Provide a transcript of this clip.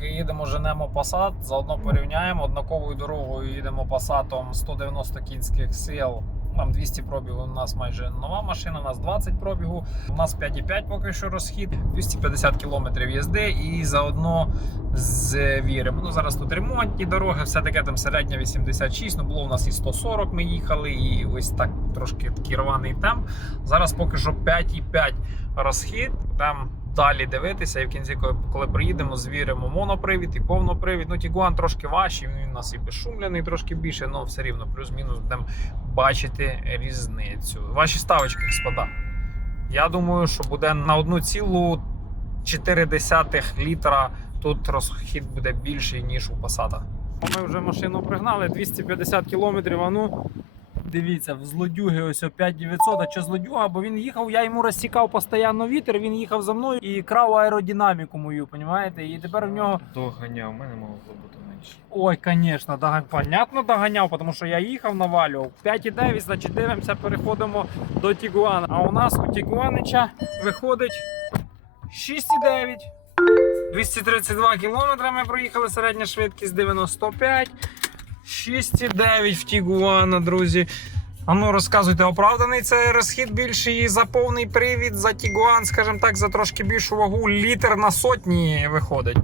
поки їдемо, женемо Passat, заодно порівняємо. Однаковою дорогою їдемо Passatом 190 кінських сил. Там 200 пробігу. У нас майже нова машина, у нас 20 пробігу. У нас 5,5 поки що розхід, 250 кілометрів їзди і заодно звіримо. Ну зараз тут ремонтні дороги, все таке там середня 86. Ну було у нас і 140 ми їхали, і ось так трошки такий рваний темп. Зараз поки що 5,5 розхід. Там далі дивитися, і в кінці, коли, приїдемо, звіримо монопривід і повнопривід. Ну, Тігуан трошки важчий, він у нас і безшумляний, трошки більше, але все рівно плюс-мінус будемо бачити різницю. Ваші ставочки, господа. Я думаю, що буде на одну цілу 0,4 літра. Тут розхід буде більший, ніж у Passat. Ми вже машину пригнали 250 кілометрів. А ну Дивіться, в злодюги ось о 5900, а що злодюга, бо він їхав, я йому розсікав постійно вітер, він їхав за мною і крав аеродинаміку мою, понімаєте? І тепер в нього. Доганяв, у мене могло бути менше. Ой, звісно, доган... понятно доганяв, тому що я їхав, навалював. 5,9, значить дивимося, переходимо до Тігуана. А у нас у Тігуанича виходить 6,9. 232 кілометри ми проїхали, середня швидкість 95. 6,9 в Тігуана, друзі. А ну розказуйте, оправданий це розхід більший за повний привід, за Тігуан, скажімо так, за трошки більшу вагу, літр на сотні виходить.